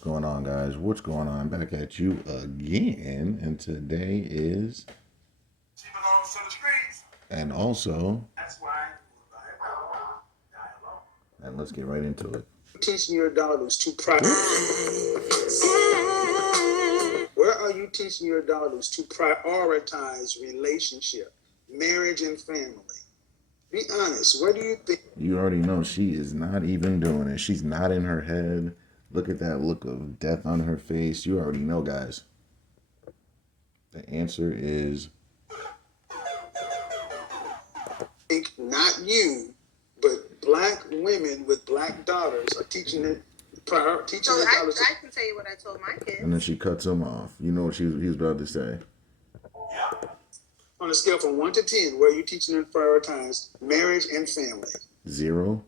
going on, guys? What's going on? Back at you again, and today is. She belongs to the streets. And also. That's why. And let's get right into it. Teaching your daughters to Where are you teaching your daughters to prioritize relationship, marriage, and family? Be honest. Where do you think? You already know she is not even doing it. She's not in her head. Look at that look of death on her face. You already know, guys. The answer is. Not you, but black women with black daughters are teaching their daughters. I can tell you what I told my kids. And then she cuts him off. You know what he was about to say. On a scale from 1 to 10, where are you teaching them to prioritize marriage and family? 0.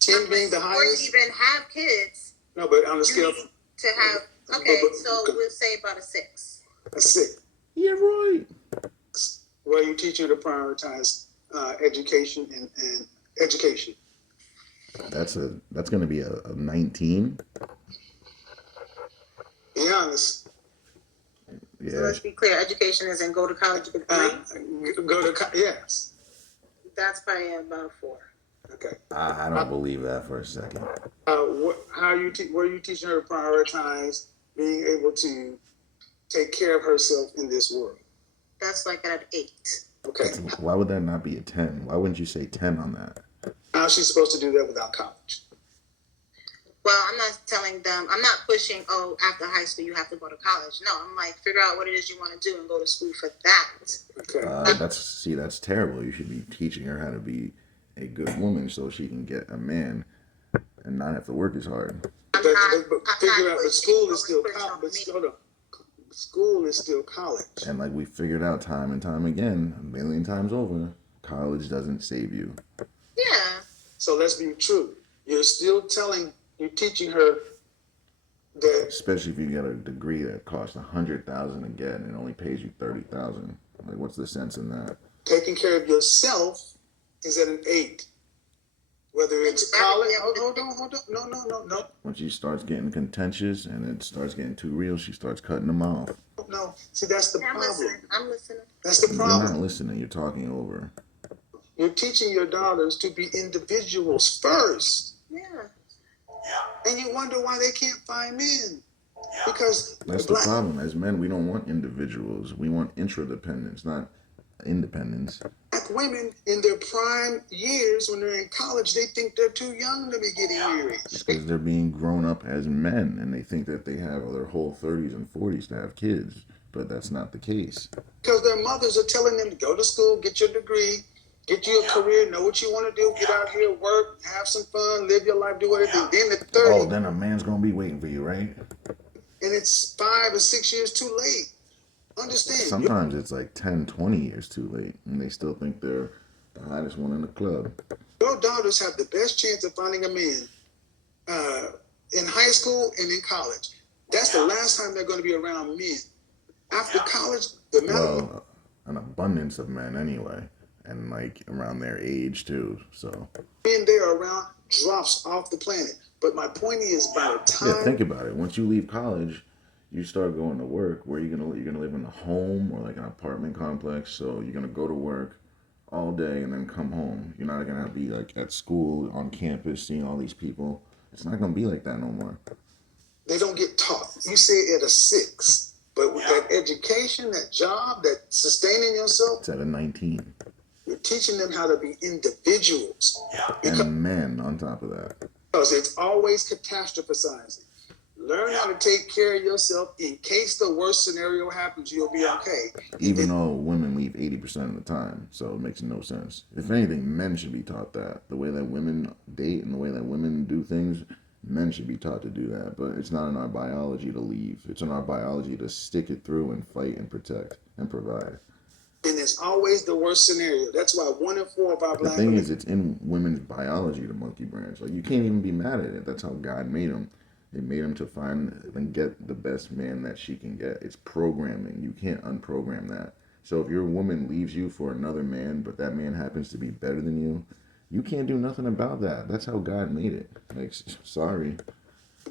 10 being the highest. Or even have kids. No, but on a scale you need to have. Okay, so we'll say about a 6. A 6. Yeah, right. Where are you teaching her to prioritize education and education? That's going to be a 19. Be honest. Yeah. So let's be clear. Education is in go to college degree. Yes. That's probably about 4. Okay. I don't believe that for a second. Where are you teaching her to prioritize being able to take care of herself in this world? That's like at 8. Okay. Why would that not be a 10? Why wouldn't you say 10 on that? How's she supposed to do that without college? Well, I'm not telling them, I'm not pushing, after high school you have to go to college. No, I'm like, figure out what it is you want to do and go to school for that. Okay. That's terrible. You should be teaching her how to be a good woman so she can get a man and not have to work as hard. But school is still college. Hold on. School is still college. And like we figured out time and time again, a million times over, college doesn't save you. Yeah. So let's be true. You're teaching her that, especially if you get a degree that costs $100,000 to get and it only pays you $30,000. Like, what's the sense in that? Taking care of yourself is at an 8. Whether it's college, hold on, no. When she starts getting contentious and it starts getting too real, she starts cutting them off. No, see, that's the problem. I'm listening. That's the problem. You're not listening. You're talking over. You're teaching your daughters to be individuals first. Yeah. And you wonder why they can't find men. Because that's the problem. As men, we don't want individuals. We want interdependence, not independence. Black women in their prime years, when they're in college, they think they're too young to be getting married. It's because they're being grown up as men, and they think that they have their whole 30s and 40s to have kids. But that's not the case. Because their mothers are telling them to go to school, get your degree, get you a career, know what you want to do, get out here, work, have some fun, live your life, do whatever. Then at 30. Oh, then a man's going to be waiting for you, right? And it's 5 or 6 years too late. Understand? Sometimes it's like 10, 20 years too late, and they still think they're the hottest one in the club. Your daughters have the best chance of finding a man in high school and in college. That's the last time they're going to be around men. After college, an abundance of men anyway, and like around their age too. So men they are around drops off the planet. But my point is, by the time think about it. Once you leave college, you start going to work. Where you're gonna live in a home or like an apartment complex. So you're gonna go to work all day and then come home. You're not gonna be like at school on campus seeing all these people. It's not gonna be like that no more. They don't get taught. You say at a 6, but with that education, that job, that sustaining yourself, it's at a 19. You're teaching them how to be individuals. And men on top of that. Because it's always catastrophizing. Learn how to take care of yourself in case the worst scenario happens, you'll be okay. Even though women leave 80% of the time, so it makes no sense. If anything, men should be taught that. The way that women date and the way that women do things, men should be taught to do that. But it's not in our biology to leave. It's in our biology to stick it through and fight and protect and provide. And it's always the worst scenario. That's why 1 in 4 of our black women... The thing women... is, it's in women's biology, the monkey branch. Like, you can't even be mad at it. That's how God made them. It made him to find and get the best man that she can get. It's programming. You can't unprogram that. So if your woman leaves you for another man, but that man happens to be better than you can't do nothing about that. That's how God made it. Like, sorry.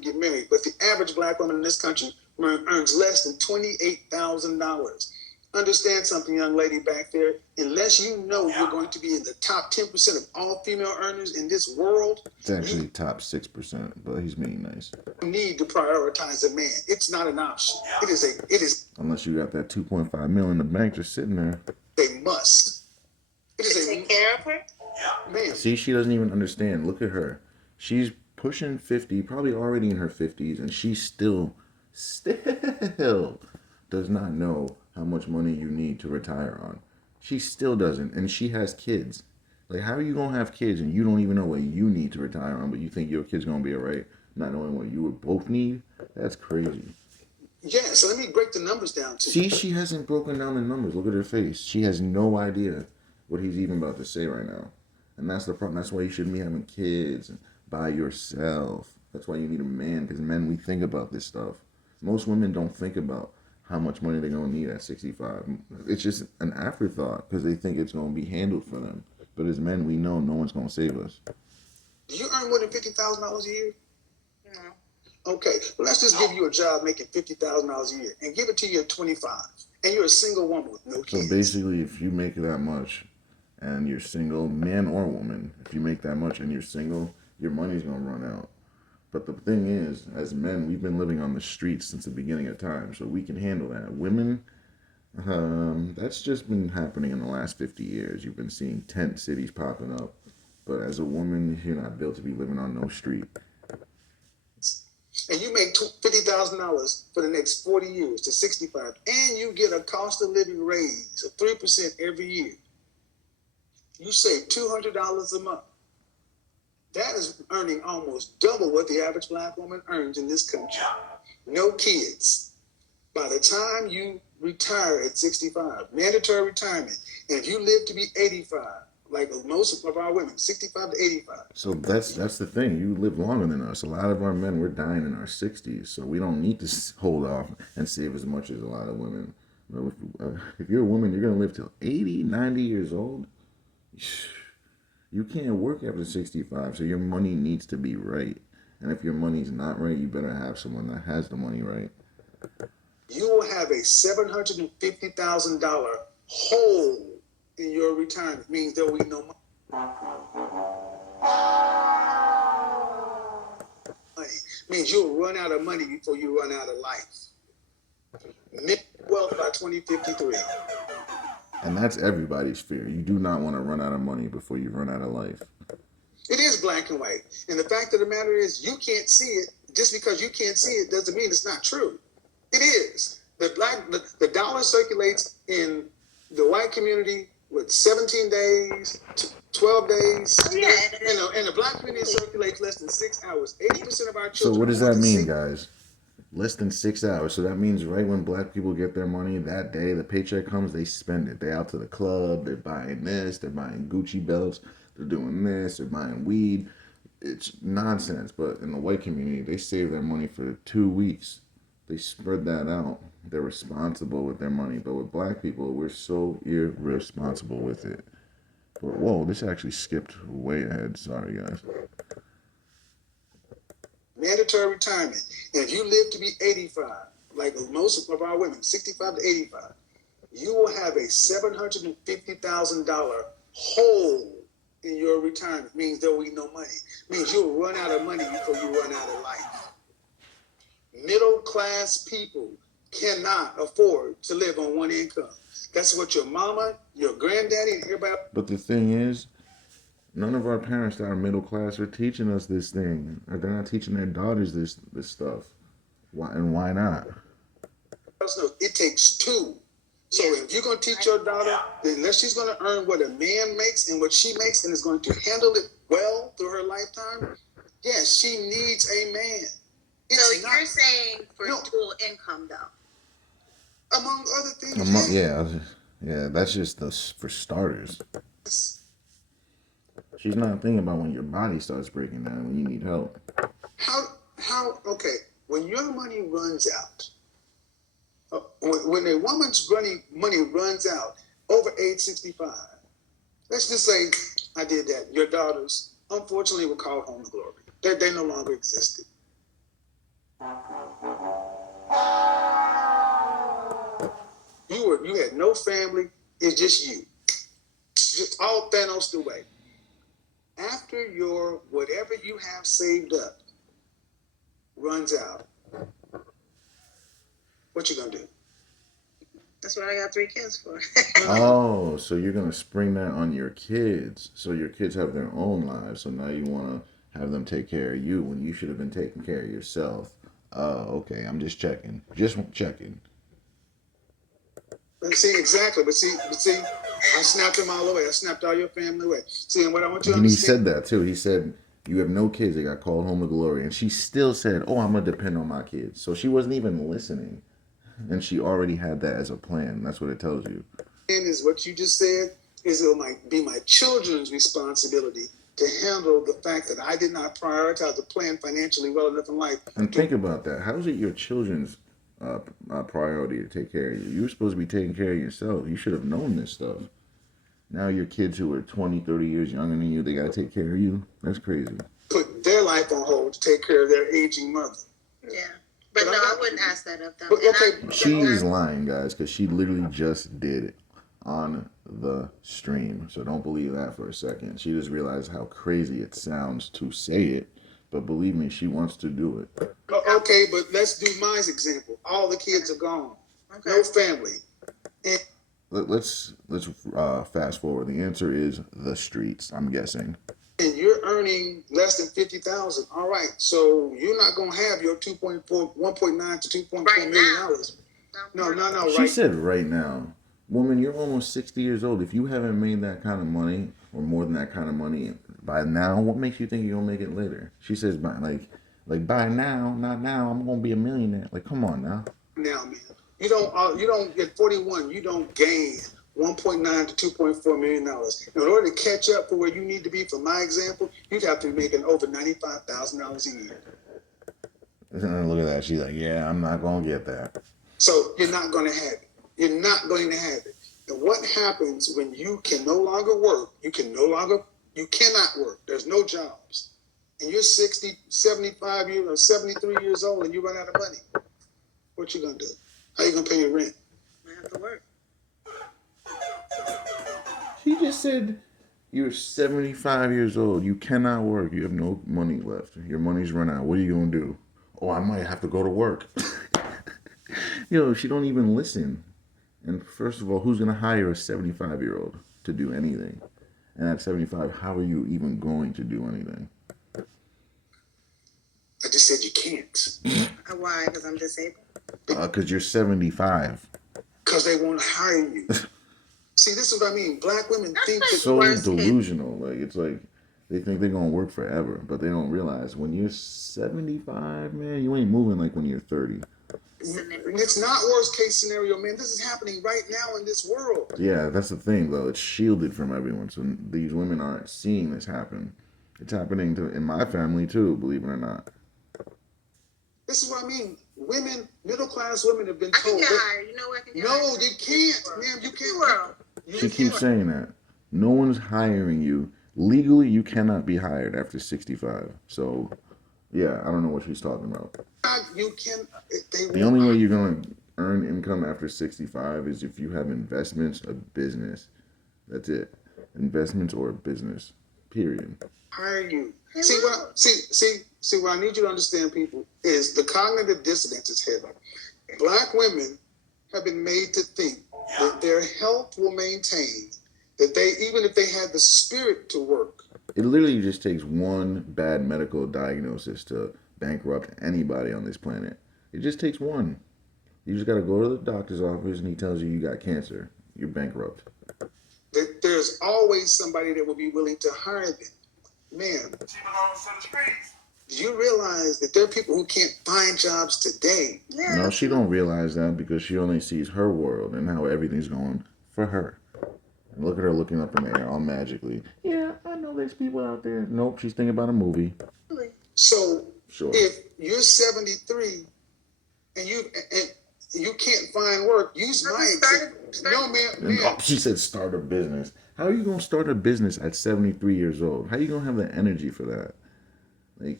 Get married. But the average black woman in this country earns less than $28,000. Understand something, young lady back there. Unless you know you're going to be in the top 10% of all female earners in this world, It's actually top 6%, but he's being nice. you need to prioritize a man. It's not an option. It is Unless you got that 2.5 mil in the bank just sitting there. a must. It To is take a care of her. man. See, she doesn't even understand. Look at her. She's pushing 50, probably already in her 50s, and she still does not know how much money you need to retire on. She still doesn't, and she has kids. Like, how are you gonna have kids and you don't even know what you need to retire on, but you think your kid's gonna be alright, not knowing what you would both need? That's crazy. Yeah, so let me break the numbers down to See, you. she hasn't broken down the numbers. Look at her face. She has no idea what he's even about to say right now. And that's the problem. That's why you shouldn't be having kids by yourself. That's why you need a man, because men, we think about this stuff. Most women don't think about how much money they're going to need at 65. It's just an afterthought because they think it's going to be handled for them. But as men, we know no one's going to save us. Do you earn more than $50,000 a year? No. Okay, well, let's just give you a job making $50,000 a year and give it to you at 25, and you're a single woman with no So kids. basically, if you make that much and you're single, man or woman, if you make that much and you're single, your money's going to run out. But the thing is, as men, we've been living on the streets since the beginning of time, so we can handle that. Women, that's just been happening in the last 50 years. You've been seeing tent cities popping up. But as a woman, you're not built to be living on no street. And you make $50,000 for the next 40 years to 65, and you get a cost of living raise of 3% every year. You save $200 a month. That is earning almost double what the average black woman earns in this country. No kids. By the time you retire at 65, mandatory retirement, and if you live to be 85, like most of our women, 65 to 85. So that's the thing. You live longer than us. A lot of our men, we're dying in our 60s, so we don't need to hold off and save as much as a lot of women. If you're a woman, you're going to live till 80, 90 years old. You can't work after 65, so your money needs to be right. And if your money's not right, you better have someone that has the money right. You will have a $750,000 hole in your retirement. Means there will be no money. Means you'll run out of money before you run out of life. Make wealth by 2053. And that's everybody's fear. You do not want to run out of money before you run out of life. It is black and white. And the fact of the matter is, you can't see it. Just because you can't see it doesn't mean it's not true. It is. The dollar circulates in the white community with 17 days, 12 days. Oh, yeah. And the black community circulates less than 6 hours. 80% of our So children. what does are that born to mean, see- guys? Less than 6 hours. So that means right when black people get their money that day, the paycheck comes, they spend it. They're out to the club, they're buying this, they're buying Gucci belts, they're doing this, they're buying weed. It's nonsense. But in the white community, they save their money for 2 weeks. They spread that out. They're responsible with their money. But with black people, we're so irresponsible with it. But whoa, this actually skipped way ahead. Sorry, guys. Mandatory retirement. And if you live to be 85, like most of our women, 65 to 85, you will have a $750,000 hole in your retirement. Means there will be no money. Means you'll run out of money before you run out of life. Middle class people cannot afford to live on one income. That's what your mama, your granddaddy, and everybody. But the thing is, none of our parents that are middle class are teaching us this thing. Or they're not teaching their daughters this stuff. Why not? else knows. It takes two. So if you're going to teach your daughter, then unless she's going to earn what a man makes and what she makes and is going to handle it well through her lifetime, yes, she needs a man. So you're saying for dual income, though? Among other things, Yeah, that's just for starters. She's not thinking about when your body starts breaking down, when you need help. Okay, when your money runs out, when a woman's money runs out over age 65, let's just say I did that. Your daughters, unfortunately, were called home to glory. They no longer existed. You had no family. It's just you. Just all Thanos away. After your whatever you have saved up runs out, what you gonna do? That's what I got 3 kids for. Oh, so you're gonna spring that on your kids. So your kids have their own lives. So now you wanna have them take care of you when you should have been taking care of yourself. Oh, okay. I'm just checking. Just checking. See, exactly. But see, I snapped them all away. I snapped all your family away. See, and what I want you to And he understand. said that too. He said you have no kids. They got called home to glory, and she still said, "Oh, I'm gonna depend on my kids." So she wasn't even listening, and she already had that as a plan. That's what it tells you. Is what you just said is it might be my children's responsibility to handle the fact that I did not prioritize the plan financially well enough in life. And think about that. How is it your children's priority to take care of you? You were supposed to be taking care of yourself. You should have known this stuff. Now your kids who are 20, 30 years younger than you, they got to take care of you. That's crazy. Put their life on hold to take care of their aging mother. Yeah. But no, I wouldn't ask that of them. But, And okay, She is lying, guys, because she literally just did it on the stream. So don't believe that for a second. She just realized how crazy it sounds to say it. But believe me, she wants to do it. okay, but let's do my example. All the kids are gone. Okay. No family. And Let's fast forward. The answer is the streets, I'm guessing. you're earning less than 50,000. All right, so you're not gonna have your 1.9 to 2.4 Right million now. dollars. No. She said right now, woman, you're almost 60 years old. If you haven't made that kind of money or more than that kind of money by now, what makes you think you're gonna make it later? She says by like by now, not now, I'm gonna be a millionaire. Like, come on now. Now, man, you don't get 41. You don't gain 1.9 to 2.4 million dollars. In order to catch up for where you need to be, for my example, you'd have to be making over $95,000 a year. And look at that. She's like, yeah, I'm not gonna get that. So you're not going to have it. You're not going to have it. And what happens when you can no longer work? You cannot work. There's no jobs. And you're 60, 75 years or 73 years old and you run out of money. What you going to do? How you going to pay your rent? I have to work. She just said you're 75 years old. You cannot work. You have no money left. Your money's run out. What are you gonna do? Oh, I might have to go to work. Yo, she don't even listen. And first of all, who's gonna hire a 75-year-old to do anything? And at 75, how are you even going to do anything? I just said you can't. Why? Because I'm disabled. Because you're 75. Because they won't hire you. See, this is what I mean. Black women think that So Worst case. delusional. Like, it's like they think they're gonna work forever, but they don't realize when you're 75, man, you ain't moving like when you're 30. it's not worst case scenario, man. This is happening right now in this world. Yeah, that's the thing, though. It's shielded from everyone, so these women aren't seeing this happen. It's happening in my family too, believe it or not. This is what I mean. Women, middle class women have been I can told. get that- hired. You know I can get No, hired. you can't, ma'am. You can't. World. She keeps saying that. No one's hiring you. Legally, you cannot be hired after 65. So, yeah, I don't know what she's talking about. You can. The only way you're going to earn income after 65 is if you have investments, a business. That's it. Investments or a business. Period. hire you. They See will. what I need you to understand, people, is the cognitive dissonance is heavy. Black women have been made to think that their health will maintain, that they, even if they had the spirit to work, It literally just takes one bad medical diagnosis to bankrupt anybody on this planet. It just takes one. You just got to go to the doctor's office and he tells you got cancer. You're bankrupt. that there's always somebody that will be willing to hire them. Man, She belongs to the streets. do you realize that there are people who can't find jobs today? Yeah. No, she don't realize that because she only sees her world and how everything's going for her. And look at her looking up in the air all magically. Yeah, I know there's people out there. Nope, she's thinking about a movie. So Sure. if you're 73 and you can't find work, use my example. No, And, man. she said start a business. How are you going to start a business at 73 years old? How are you going to have the energy for that? Like,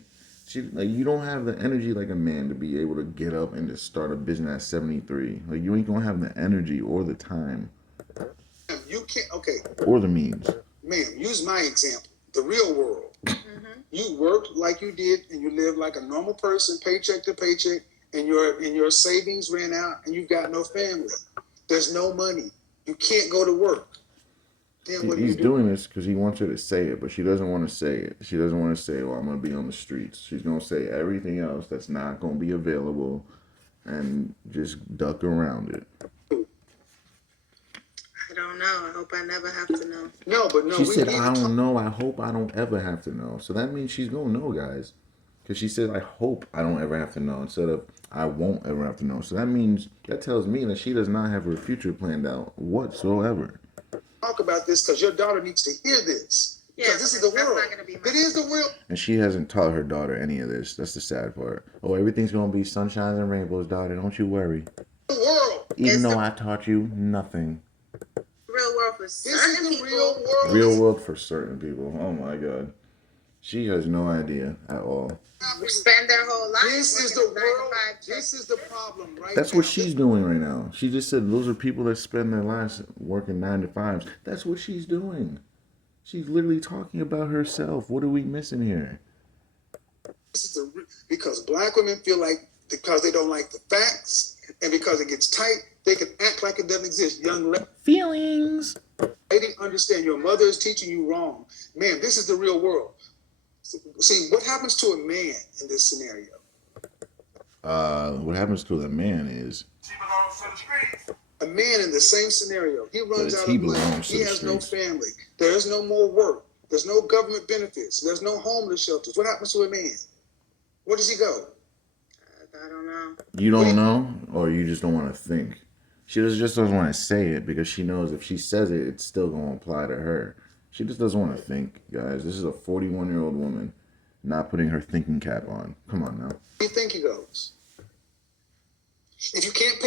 You don't have the energy like a man to be able to get up and just start a business at 73. Like you ain't gonna have the energy or the time You can't. Okay, or the means. ma'am. Use my example. The real world. You worked like you did, and you lived like a normal person, paycheck to paycheck, and your savings ran out, and you got no family. There's no money. You can't go to work. Then what do you He's do? doing this because he wants her to say it, but she doesn't want to say it. She doesn't want to say, "Well, I'm gonna be on the streets." She's gonna say everything else that's not gonna be available, and just duck around it. I don't know. I hope I never have to know. No, but no. She we said, need "I to don't know. I hope I don't ever have to know." So that means she's gonna know, guys. Because she said, "I hope I don't ever have to know," instead of "I won't ever have to know." So that tells me that she does not have her future planned out whatsoever. talk about this because your daughter needs to hear this. Yeah, Because this is the that's world. not gonna be my- It is the world. And she hasn't taught her daughter any of this. That's the sad part. Oh, everything's gonna be sunshines and rainbows, daughter. Don't you worry. The world. Even It's though the- I taught you nothing. Real world for This certain is the people. real world. Real world for certain people. Oh my god. She has no idea at all. Spend their whole life. This is working the a 9 to world. 5 job. This is the problem, right? That's now. what she's doing right now. She just said those are people that spend their lives working 9 to 5s. That's what she's doing. She's literally talking about herself. What are we missing here? This is because black women feel like because they don't like the facts and because it gets tight, they can act like it doesn't exist. Young Feelings. lady, understand your mother is teaching you wrong. Man, this is the real world. See, what happens to a man in this scenario? What happens to the man is She belongs to the streets. A man in the same scenario, he runs But out he of money. belongs to He the has no streets. family. There is no more work. There's no government benefits. There's no homeless shelters. What happens to a man? Where does he go? I don't know. you don't know, or you just don't want to think. She just doesn't want to say it because she knows if she says it, it's still going to apply to her. She just doesn't want to think, guys. This is a 41-year-old woman not putting her thinking cap on. Come on now. Where do you think he goes? If you can't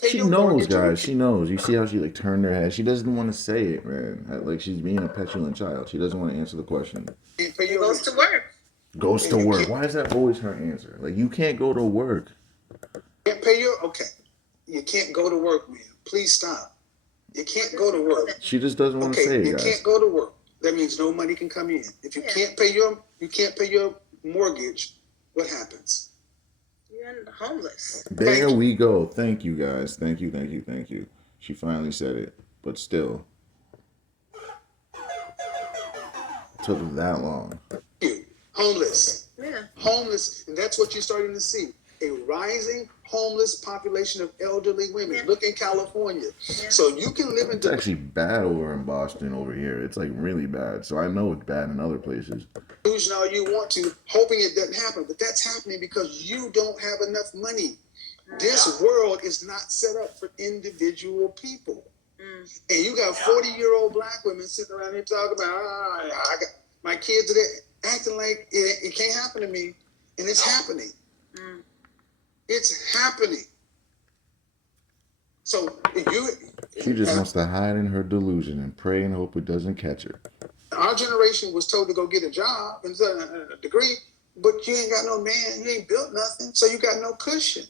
pay She your knows, mortgage, guys. She knows. You see how she like turned her head. She doesn't want to say it, man. Like she's being a petulant child. She doesn't want to answer the question. you can't pay He your goes to work. Goes to work. Why is that always her answer? Like you can't go to work. can't pay your okay. You can't go to work, man. Please stop. You can't go to work. She just doesn't want to Okay, say you it, guys. can't go to work. That means no money can come in. If you Yeah. can't pay your mortgage, what happens? You're homeless. There we go. Thank you, guys. Thank you, thank you, thank you. She finally said it, but still. Took that long. You homeless. Yeah. Homeless, and that's what you're starting to see. A rising homeless population of elderly women. Yeah. Look in California. Yeah. So you can live in It's actually bad over in Boston over here. It's like really bad. So I know it's bad in other places. delusion all you want to, hoping it doesn't happen. But that's happening because you don't have enough money. This world is not set up for individual people. And you got 40-year-old black women sitting around here talking about, I got my kids are there, acting like it can't happen to me. And it's happening. It's happening. So She just wants to hide in her delusion and pray and hope it doesn't catch her. our generation was told to go get a job and a degree, but you ain't got no man, you ain't built nothing, so you got no cushion.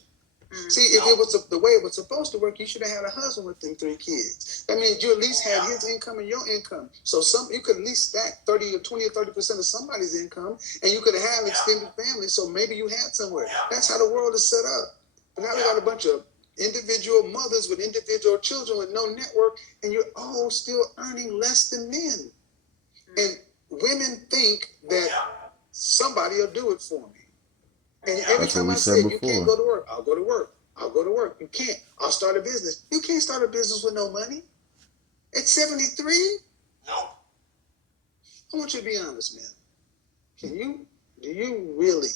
See, if it was the way it was supposed to work, you should have had a husband with them 3 kids. That means you at least had his income and your income. So you could at least stack 30 or 20 or 30% of somebody's income, and you could have had an extended family, so maybe you had somewhere. That's how the world is set up. But now we got a bunch of individual mothers with individual children with no network, and you're all still earning less than men. And women think that somebody will do it for me. And every That's what time we I said say you before. can't go to work, I'll go to work. I'll go to work. You can't. I'll start a business. You can't start a business with no money. At 73, Nope. I want you to be honest, man. Do you really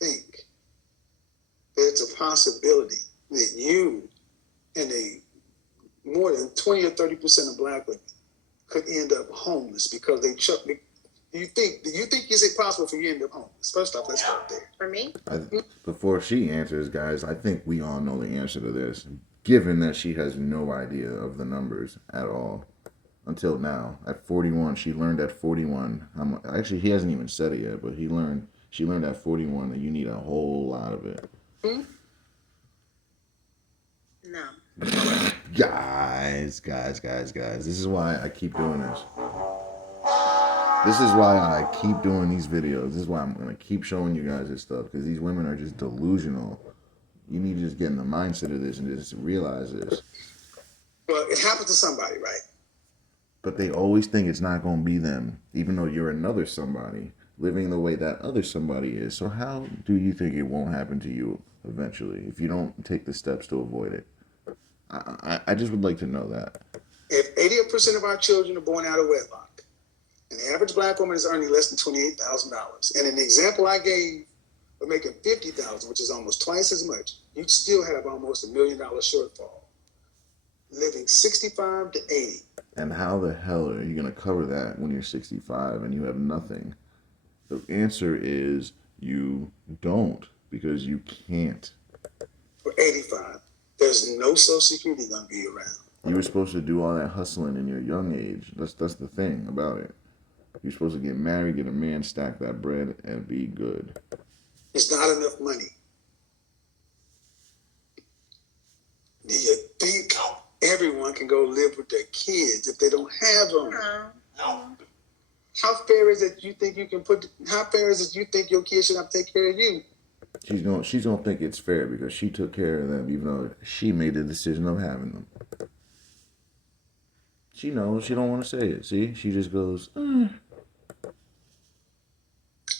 think that it's a possibility that you and more than 20 or 30% of black women could end up homeless because they chuck me? Do you think is it possible for you to end up homeless? First off, let's start there. For me, Before she answers, guys, I think we all know the answer to this, given that she has no idea of the numbers at all. until now. At 41, she learned at 41. Actually, he hasn't even said it yet, but she learned at 41 that you need a whole lot of it. No. Guys. This is why I keep doing this. This is why I keep doing these videos. This is why I'm going to keep showing you guys this stuff, because these women are just delusional. You need to just get in the mindset of this and just realize this. Well, it happened to somebody, right? But they always think it's not going to be them, even though you're another somebody living the way that other somebody is. So how do you think it won't happen to you eventually if you don't take the steps to avoid it? I just would like to know that. If 80% of our children are born out of wedlock, and the average black woman is earning less than $28,000, and an example I gave of making $50,000, which is almost twice as much, you'd still have almost $1 million shortfall. Living 65 to 80. And how the hell are you going to cover that when you're 65 and you have nothing? The answer is you don't, because you can't. For 85, there's no Social Security going to be around. You were supposed to do all that hustling in your young age. That's the thing about it. You're supposed to get married, get a man, stack that bread, and be good. It's not enough money. Do you think everyone can go live with their kids if they don't have them? No. How fair is it you think you can put? How fair is it you think your kids should have to take care of you? She's gonna think it's fair because she took care of them, even though she made the decision of having them. She knows she don't want to say it. See, she just goes.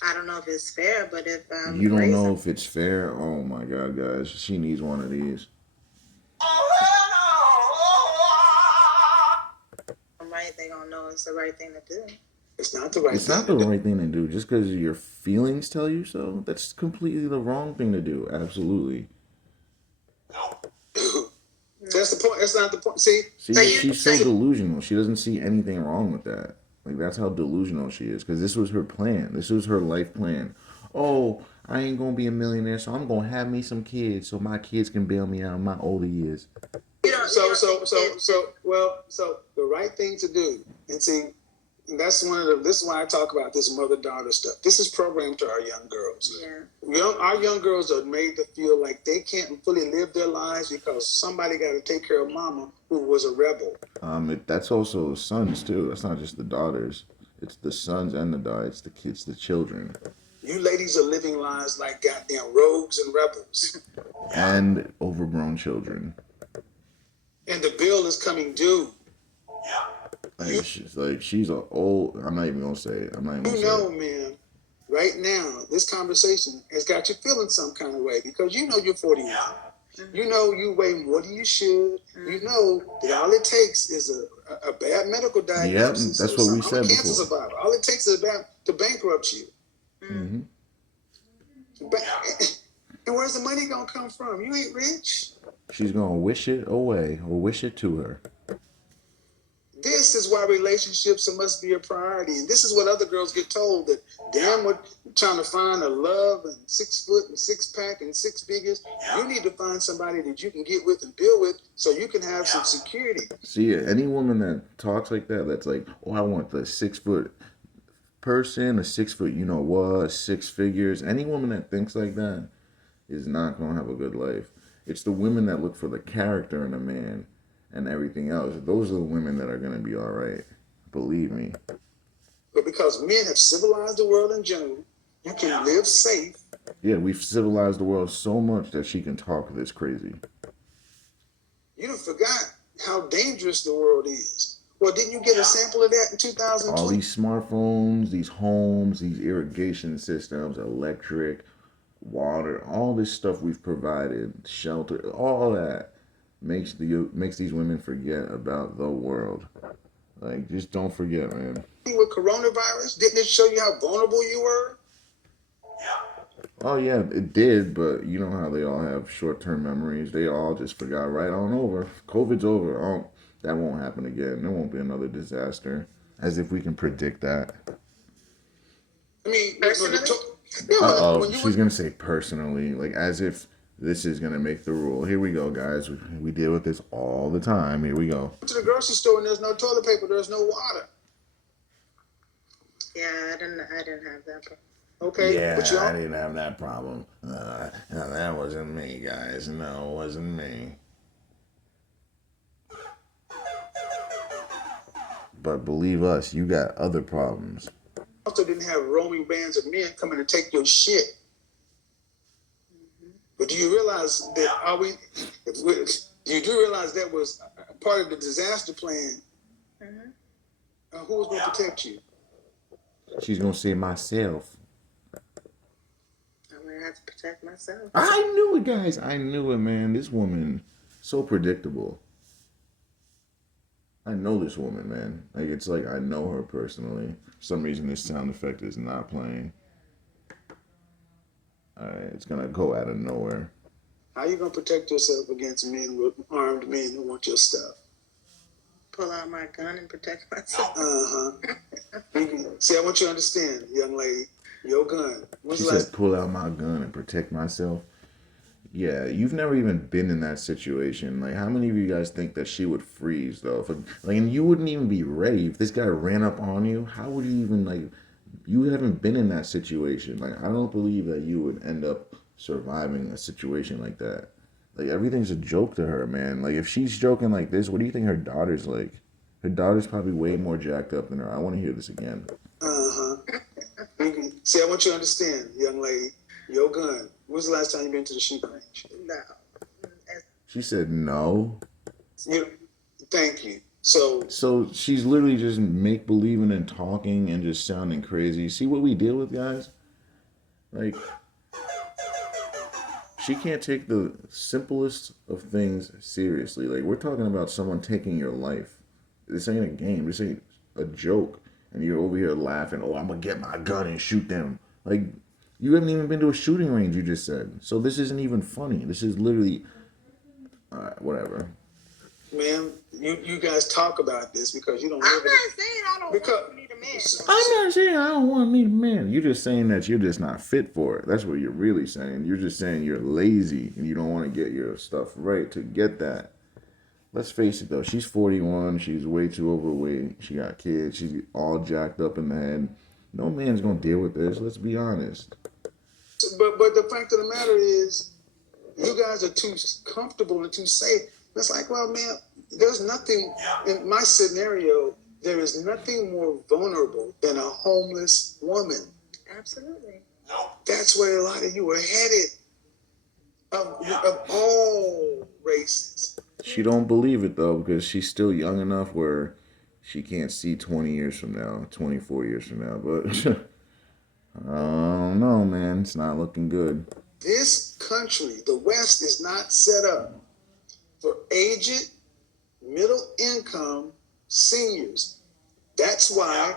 I don't know if it's fair, but if You don't know if it's fair. Oh my God, guys, she needs one of these. I'm right, they gonna know it's the right thing to do. It's not the right. It's not the right thing to do. Just because your feelings tell you so, that's completely the wrong thing to do. Absolutely. That's the point. That's not the point. See, She's so delusional. She doesn't see anything wrong with that. Like, that's how delusional she is. Because this was her plan. This was her life plan. Oh, I ain't gonna be a millionaire, so I'm gonna have me some kids so my kids can bail me out in my older years. So the right thing to do, and see, that's this is why I talk about this mother-daughter stuff. This is programmed to our young girls. Yeah. Our young girls are made to feel like they can't fully live their lives because somebody got to take care of mama who was a rebel. That's also sons too. That's not just the daughters. It's the sons and the daughters. It's the kids, the children. You ladies are living lives like goddamn rogues and rebels. And overgrown children. And the bill is coming due. She's an old. I'm not even gonna say it. Man, right now, this conversation has got you feeling some kind of way because you know you're 41. You know you weigh more than you should. You know that all it takes is a bad medical diagnosis. Yep, that's what we said before. Cancer survivor. All it takes is to bankrupt you. Mm-hmm. And where's the money gonna come from? You ain't rich. She's gonna wish it away or wish it to her. This is why relationships must be a priority. And this is what other girls get told, that damn what trying to find a love and 6 foot and 6-pack and 6 figures. You need to find somebody that you can get with and build with so you can have some security. See, any woman that talks like that, that's like, oh, I want the 6 foot person, a 6 foot, 6 figures. Any woman that thinks like that is not gonna have a good life. It's the women that look for the character in a man and everything else. Those are the women that are going to be all right. Believe me. But because men have civilized the world in general, you can live safe. Yeah, we've civilized the world so much that she can talk this crazy. You done forgot how dangerous the world is. Well, didn't you get a sample of that in 2020? All these smartphones, these homes, these irrigation systems, electric, water, all this stuff we've provided, shelter, all that makes these women forget about the world. Like, just don't forget, man. With coronavirus, didn't it show you how vulnerable you were? Oh yeah, it did, but you know how they all have short-term memories. They all just forgot right on over. COVID's over. Oh, that won't happen again. There won't be another disaster. As if we can predict that. I mean, Personally? She's gonna say personally, like as if This is gonna make the rule. Here we go, guys. We deal with this all the time. Here we go. To the grocery store and there's no toilet paper, there's no water. Yeah, I didn't have that. Okay, Yeah, but you I didn't have that problem. No, that wasn't me, guys. No, it wasn't me. But believe us, you got other problems. also didn't have roaming bands of men coming to take your shit. But do you realize that you do realize that was part of the disaster plan? Mm-hmm. Who was going to protect you? She's gonna say myself. I'm gonna have to protect myself. I knew it, guys. I knew it, man. This woman, so predictable. I know this woman, man. Like, it's like I know her personally. For some reason, this sound effect is not playing. Alright, it's gonna go out of nowhere. How are you going to protect yourself against armed men who want your stuff? Pull out my gun and protect myself. See, I want you to understand, young lady, your gun. She said, pull out my gun and protect myself. Yeah, you've never even been in that situation. Like, how many of you guys think that she would freeze, though? And you wouldn't even be ready. If this guy ran up on you, how would you even, like, you haven't been in that situation. Like, I don't believe that you would end up surviving a situation like that. Like, everything's a joke to her, man. Like, if she's joking like this, what do you think her daughter's like? Her daughter's probably way more jacked up than her. I want to hear this again. See, I want you to understand, young lady, your gun. When was the last time you been to the shooting range? No. She said no. Thank you. So she's literally just make believing and talking and just sounding crazy. See what we deal with, guys? Like, she can't take the simplest of things seriously. Like, we're talking about someone taking your life. This ain't a game. This ain't a joke. And you're over here laughing. Oh, I'm going to get my gun and shoot them. Like, you haven't even been to a shooting range, you just said. So this isn't even funny. This is literally... whatever. Ma'am, you guys talk about this because you don't I'm live not in saying I don't want to meet a man. I'm not saying I don't want to meet a man. You're just saying that you're just not fit for it. That's what you're really saying. You're just saying you're lazy and you don't want to get your stuff right to get that. Let's face it, though. She's 41. She's way too overweight. She got kids. She's all jacked up in the head. No man's going to deal with this. Let's be honest. But the fact of the matter is, you guys are too comfortable and too safe. It's like, well, man, there's nothing in my scenario. There is nothing more vulnerable than a homeless woman. Absolutely. That's where a lot of you are headed. Of all races. She don't believe it, though, because she's still young enough where she can't see 20 years from now, 24 years from now. But I don't know, man. It's not looking good. This country, the West, is not set up for aged, middle income seniors. That's why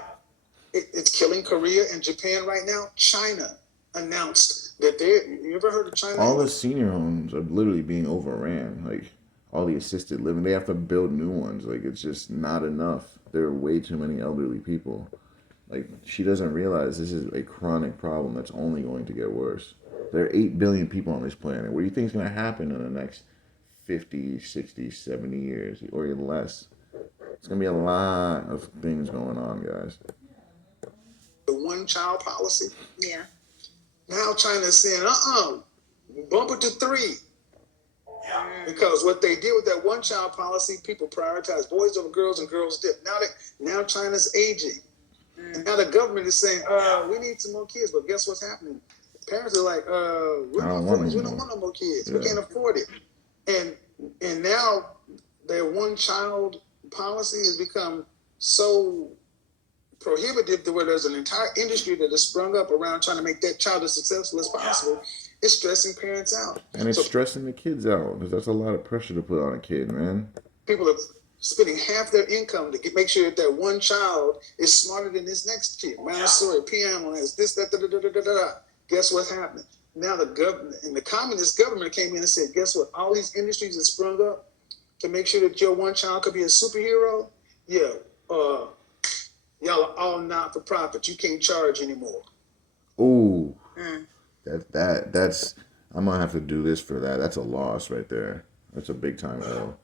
it's killing Korea and Japan right now. China announced that you ever heard of China? All the senior homes are literally being overran. Like, all the assisted living, they have to build new ones. Like, it's just not enough. There are way too many elderly people. Like, she doesn't realize this is a chronic problem that's only going to get worse. There are 8 billion people on this planet. What do you think is going to happen in the next 50, 60, 70 years or even less? It's going to be a lot of things going on, guys. The one-child policy. Yeah. Now China's saying, bump it to 3. Because what they did with that one-child policy, people prioritize boys over girls and girls dip. Now China's aging. And now the government is saying, we need some more kids. But guess what's happening? Parents are like, we don't want no more kids. Yeah. We can't afford it. And now their one-child policy has become so prohibitive to where there's an entire industry that has sprung up around trying to make that child as successful as possible. It's stressing parents out. And it's stressing the kids out because that's a lot of pressure to put on a kid, man. People are spending half their income to make sure that one child is smarter than this next kid. Montessori, piano, has this, that, da, da, da, da, da, da. Guess what's happening? Now the government and the communist government came in and said, guess what? All these industries that sprung up to make sure that your one child could be a superhero. Yeah, y'all are all not for profit. You can't charge anymore. Ooh, that's I'm gonna have to do this for that. That's a loss right there. That's a big time L.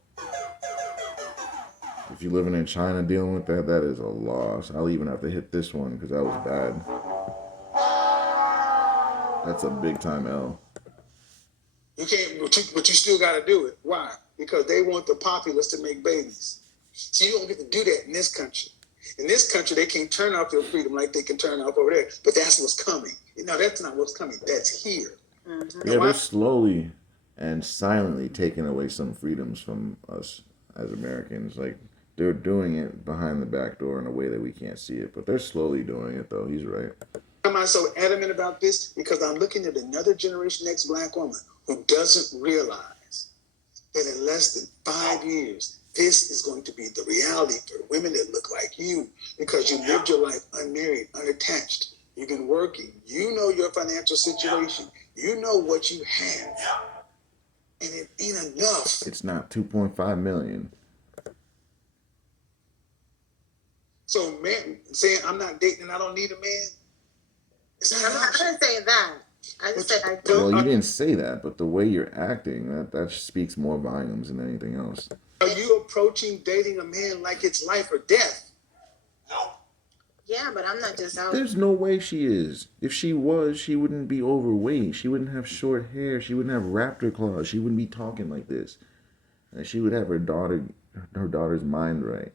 If you're living in China dealing with that, that is a loss. I'll even have to hit this one because that was bad. That's a big time L. You can't, but you still got to do it. Why? Because they want the populace to make babies. So you don't get to do that in this country. In this country, they can't turn off their freedom like they can turn off over there. But that's what's coming. No, that's not what's coming. That's here. Mm-hmm. Yeah, they're slowly and silently taking away some freedoms from us as Americans. Like, they're doing it behind the back door in a way that we can't see it. But they're slowly doing it, though. He's right. Why am I so adamant about this? Because I'm looking at another Generation X black woman who doesn't realize that in less than 5 years, this is going to be the reality for women that look like you because you lived your life unmarried, unattached. You've been working. You know your financial situation. You know what you have. And it ain't enough. It's not 2.5 million. So, man, saying I'm not dating and I don't need a man, it's not an I option. didn't say that. I just said I Well, don't. Well, you didn't say that, but the way you're acting, that speaks more volumes than anything else. Are you approaching dating a man like it's life or death? Nope. Yeah, but I'm not just out. There's no way she is. If she was, she wouldn't be overweight. She wouldn't have short hair. She wouldn't have raptor claws. She wouldn't be talking like this. And she would have her daughter's mind right.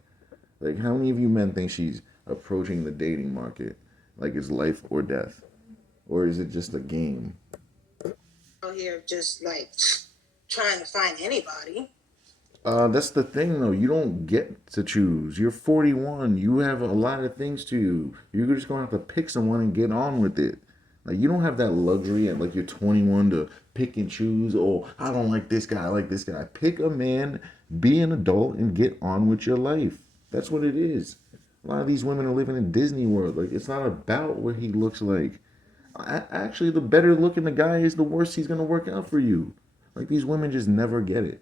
Like, how many of you men think she's approaching the dating market like it's life or death? Or is it just a game? Out here just like trying to find anybody. That's the thing, though. You don't get to choose. You're 41. You have a lot of things to you. You're just going to have to pick someone and get on with it. Like, you don't have that luxury at, like, you're 21 to pick and choose. Oh, I don't like this guy. I like this guy. Pick a man, be an adult, and get on with your life. That's what it is. A lot of these women are living in Disney World. Like, it's not about what he looks like. Actually, the better looking the guy is, the worse he's going to work out for you. Like, these women just never get it.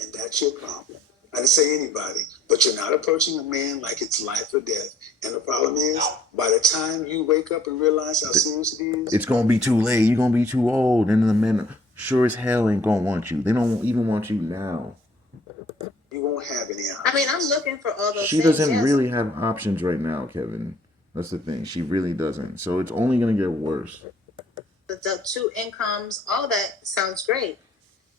And that's your problem. I didn't say anybody, but you're not approaching a man like it's life or death. And the problem is, by the time you wake up and realize how serious it is, It's going to be too late. You're going to be too old. And the men sure as hell ain't going to want you. They don't even want you now. you won't have any options. I mean, I'm looking for all those She things. doesn't yes. really have options right now, Kevin. That's the thing. She really doesn't. So it's only going to get worse. The two incomes, all that sounds great.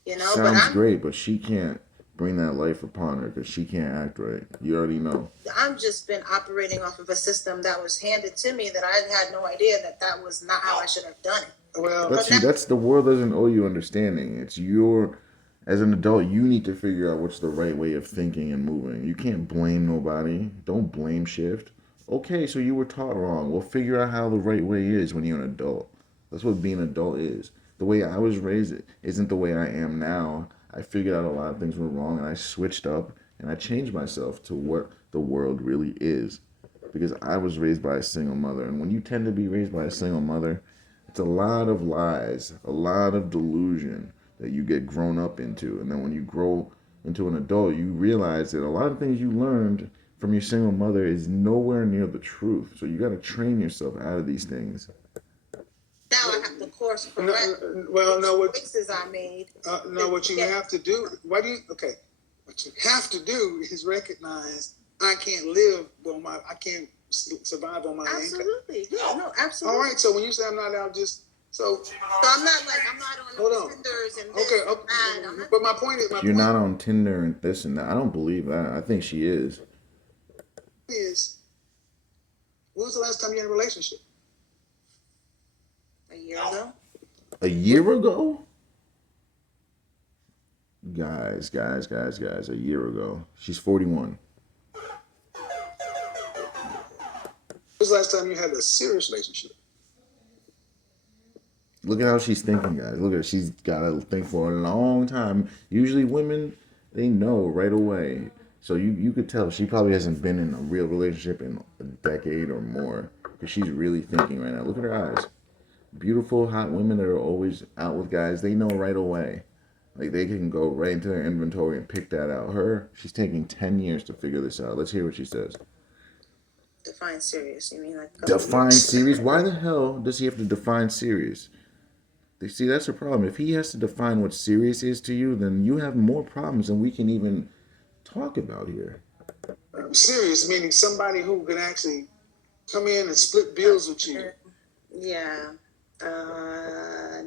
You know, Sounds but great, but she can't bring that life upon her because she can't act right. You already know. I'm just been operating off of a system that was handed to me that I had no idea that was not how I should have done it. Well, But see, that's the world doesn't owe you understanding. It's your, as an adult, you need to figure out what's the right way of thinking and moving. You can't blame nobody. Don't blame shift. Okay, so you were taught wrong. Well, figure out how the right way is when you're an adult. That's what being an adult is. The way I was raised isn't the way I am now. I figured out a lot of things were wrong and I switched up and I changed myself to what the world really is. Because I was raised by a single mother. And when you tend to be raised by a single mother, it's a lot of lies, a lot of delusion that you get grown up into. And then when you grow into an adult, you realize that a lot of things you learned from your single mother is nowhere near the truth. So you got to train yourself out of these things. Now I have to course correct well, no, what choices I made. no, what you have to do? What you have to do is recognize I can't live on I can't survive on my income. Absolutely. Yeah, no, absolutely. All right, so when you say I'm not out, So I'm not on Hold the on. Tinders and this okay. and that. I'm not But my point is, You're not on Tinder and this and that. I don't believe that. I think she is. is, when was the last time you had a relationship? a year ago. A year ago? Guys, a year ago. She's 41. When was the last time you had a serious relationship? Look at how she's thinking, guys. Look at her. She's got to think for a long time. Usually women, they know right away. So you could tell she probably hasn't been in a real relationship in a decade or more because she's really thinking right now. Look at her eyes. Beautiful, hot women that are always out with guys, they know right away. Like, they can go right into their inventory and pick that out. She's taking 10 years to figure this out. Let's hear what she says. Define serious. You mean like Define serious? Why the hell does he have to define serious? See, that's the problem. If he has to define what serious is to you, then you have more problems than we can even talk about here. Serious meaning somebody who can actually come in and split bills with you. Yeah.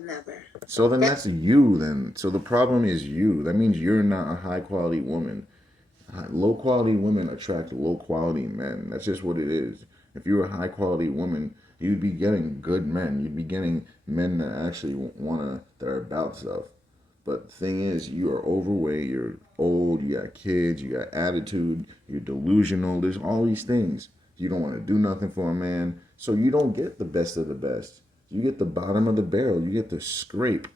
Never. So then that's you then. So the problem is you. That means you're not a high quality woman. Low quality women attract low quality men. That's just what it is. If you were a high quality woman, you'd be getting good men. You'd be getting men that actually that are about stuff. But the thing is, you are overweight, you're old, you got kids, you got attitude, you're delusional. There's all these things. You don't want to do nothing for a man. So you don't get the best of the best. You get the bottom of the barrel. You get the scrape.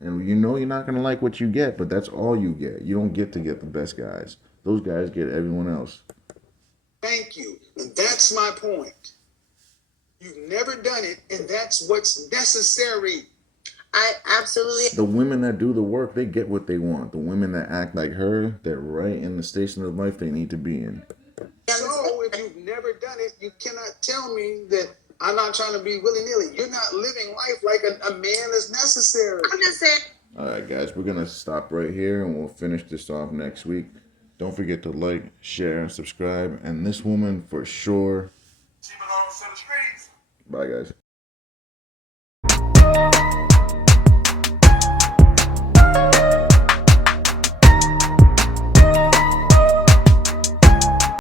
And you know you're not going to like what you get, but that's all you get. You don't get to get the best guys. Those guys get everyone else. Thank you. And that's my point. You've never done it, and that's what's necessary. I absolutely. The women that do the work, they get what they want. The women that act like her, they're right in the station of life they need to be in. So if you've never done it, you cannot tell me that I'm not trying to be willy-nilly. You're not living life like a man is necessary. I'm just saying. All right, guys, we're going to stop right here, and we'll finish this off next week. Don't forget to like, share, and subscribe. And this woman, for sure. She belongs to the streets. Bye, guys.